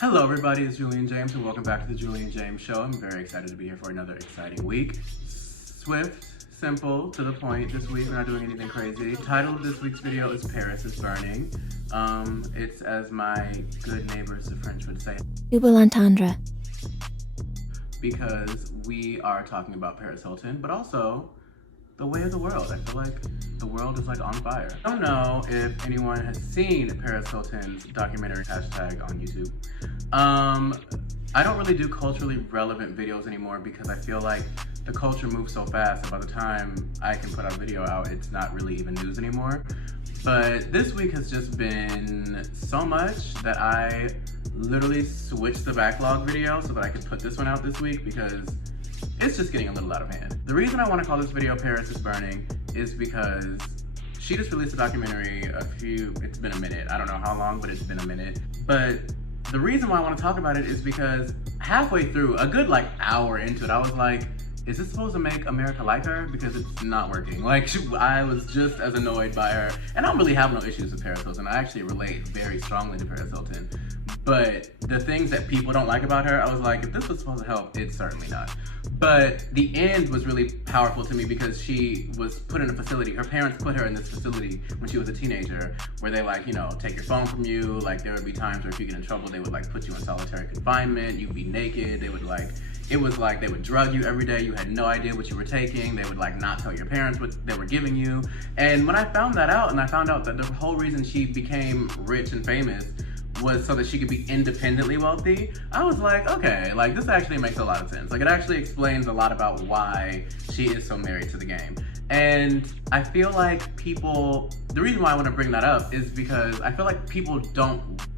Hello everybody, it's Julian James and welcome back to the Julian James Show. I'm very excited to be here for another exciting week. Swift, simple, to the point this week. We're not doing anything crazy. The title of this week's video is Paris is Burning. It's as my good neighbors, the French would say, Double entendre. Because we are talking about Paris Hilton, but also the way of the world. I feel like the world is like on fire. I don't know if anyone has seen Paris Hilton's documentary hashtag on YouTube. I don't really do culturally relevant videos anymore because I feel like the culture moves so fast and by the time I can put a video out, it's not really even news anymore. But this week has just been so much that I literally switched the backlog video so that I could put this one out this week because it's just getting a little out of hand. The reason I want to call this video Paris is Burning is because she just released a documentary it's been a minute. I don't know how long, but it's been a minute. But the reason why I want to talk about it is because halfway through, a good like hour into it, I was like, is this supposed to make America like her? Because it's not working. Like, I was just as annoyed by her. And I don't really have no issues with Paris Hilton. I actually relate very strongly to Paris Hilton. But the things that people don't like about her, I was like, if this was supposed to help, it's certainly not. But the end was really powerful to me because she was put in a facility. Her parents put her in this facility when she was a teenager where they like, you know, take your phone from you. Like there would be times where if you get in trouble, they would like put you in solitary confinement. You'd be naked. They would like, it was like they would drug you every day. You had no idea what you were taking. They would like not tell your parents what they were giving you. And when I found that out and I found out that the whole reason she became rich and famous was so that she could be independently wealthy, I was like, okay, like this actually makes a lot of sense. Like it actually explains a lot about why she is so married to the game. And I feel like people, the reason why I want to bring that up is because I feel like people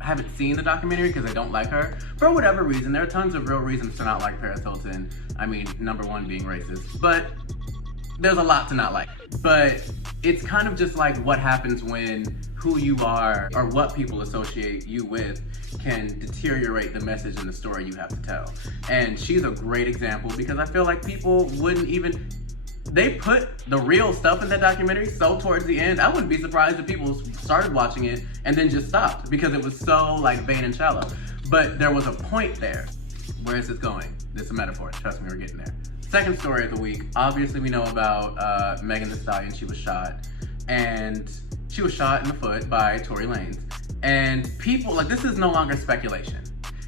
haven't seen the documentary because they don't like her. For whatever reason, there are tons of real reasons to not like Paris Hilton. I mean, number one being racist, but there's a lot to not like. But it's kind of just like what happens when who you are or what people associate you with can deteriorate the message and the story you have to tell. And she's a great example because I feel like people wouldn't even, they put the real stuff in that documentary so towards the end, I wouldn't be surprised if people started watching it and then just stopped because it was so like vain and shallow. But there was a point there. Where is this going? This is a metaphor, trust me, we're getting there. Second story of the week, obviously we know about Megan Thee Stallion. She was shot, and she was shot in the foot by Tory Lanez. And people, like this is no longer speculation.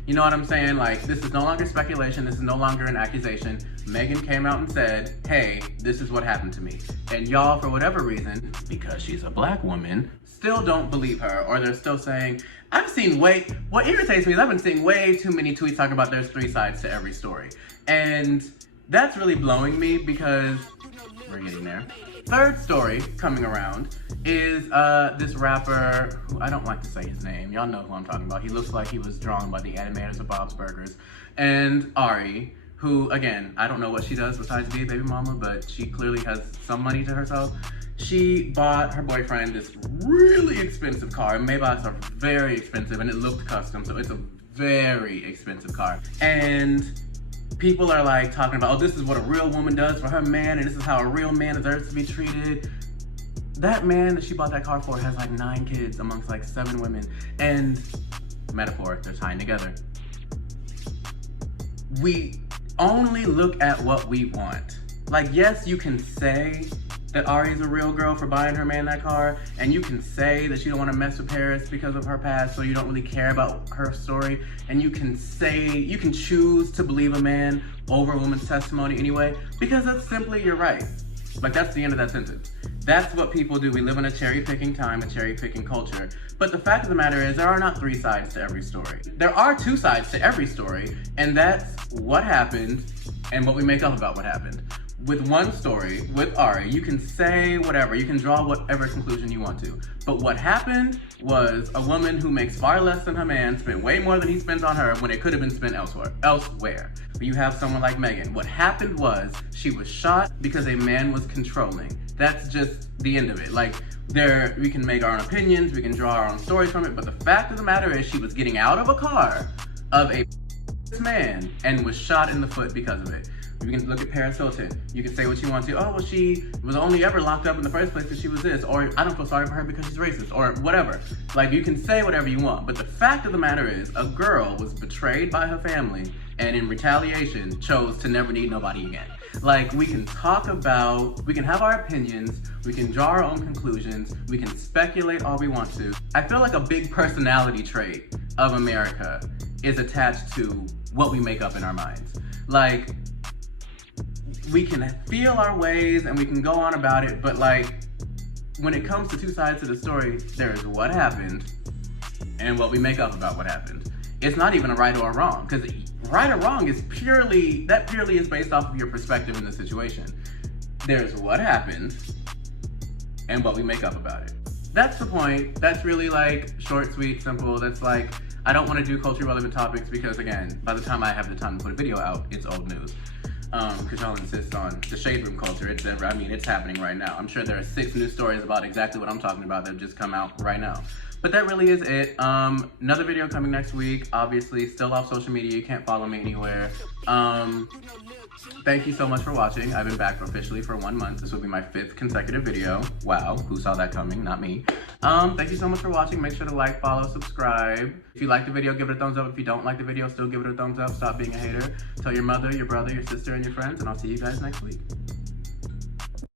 You know what I'm saying? Like this is no longer speculation, this is no longer an accusation. Megan came out and said, hey, this is what happened to me. And y'all, for whatever reason, because she's a black woman, still don't believe her, or they're still saying, what irritates me is I've been seeing way too many tweets talking about there's three sides to every story. And that's really blowing me because we're getting there. Third story coming around is this rapper, who I don't like to say his name. Y'all know who I'm talking about. He looks like he was drawn by the animators of Bob's Burgers. And Ari, who, again, I don't know what she does besides be a baby mama, but she clearly has some money to herself. She bought her boyfriend this really expensive car. Maybachs are very expensive and it looked custom, so it's a very expensive car. And people are like talking about, oh, this is what a real woman does for her man and this is how a real man deserves to be treated. That man that she bought that car for has like 9 kids amongst like 7 women. And metaphor, they're tying together. We only look at what we want. Like, yes, you can say that Ari's a real girl for buying her man that car, and you can say that you don't want to mess with Paris because of her past, so you don't really care about her story, and you can choose to believe a man over a woman's testimony anyway, because that's simply your right. Like, that's the end of that sentence. That's what people do. We live in a cherry-picking time, a cherry-picking culture. But the fact of the matter is, there are not 3 sides to every story. There are 2 sides to every story, and that's what happened and what we make up about what happened. With one story, with Ari, you can say whatever, you can draw whatever conclusion you want to. But what happened was a woman who makes far less than her man spent way more than he spends on her when it could have been spent elsewhere. But you have someone like Megan. What happened was she was shot because a man was controlling. That's just the end of it. Like, we can make our own opinions, we can draw our own stories from it, but the fact of the matter is she was getting out of a car of a man and was shot in the foot because of it. You can look at Paris Hilton. You can say what you want to. Oh, well, she was only ever locked up in the first place because she was this. Or I don't feel sorry for her because she's racist. Or whatever. Like, you can say whatever you want. But the fact of the matter is, a girl was betrayed by her family and in retaliation chose to never need nobody again. Like, we can talk about, we can have our opinions, we can draw our own conclusions, we can speculate all we want to. I feel like a big personality trait of America is attached to what we make up in our minds. Like, we can feel our ways and we can go on about it, but like, when it comes to two sides to the story, there's what happened and what we make up about what happened. It's not even a right or a wrong, because right or wrong is purely is based off of your perspective in the situation. There's what happened and what we make up about it. That's the point. That's really like short, sweet, simple. That's like, I don't want to do culturally relevant topics because, again, by the time I have the time to put a video out, it's old news. Because y'all insist on the shade room culture. It's happening right now. I'm sure there are 6 news stories about exactly what I'm talking about that have just come out right now. But that really is it. Another video coming next week. Obviously, still off social media. You can't follow me anywhere. Thank you so much for watching. I've been back officially for 1 month. This will be my 5th consecutive video. Wow, who saw that coming? Not me. Thank you so much for watching. Make sure to like, follow, subscribe. If you like the video, give it a thumbs up. If you don't like the video, still give it a thumbs up. Stop being a hater. Tell your mother, your brother, your sister, and your friends, and I'll see you guys next week.